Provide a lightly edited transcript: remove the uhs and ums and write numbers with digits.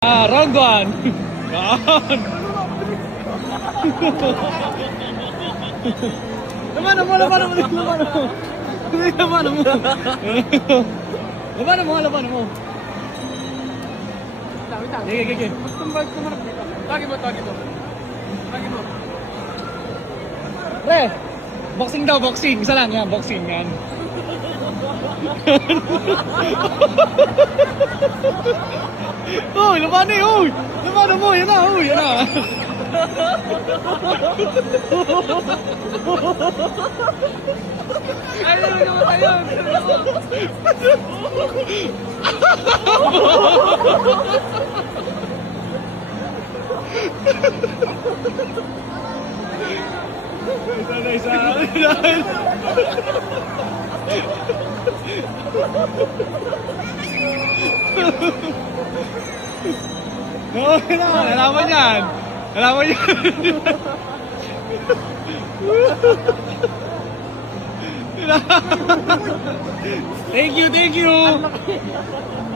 Round 1. Yan. Laman mo. Sige. Tagi mo. Pre, boxing daw, boxing. Isa lang yan, boxing yan. Uy, laban eh, uy! Laban mo, yan na. Ay, talaga mo tayo. Isa. Okay na, alaman yan. Thank you.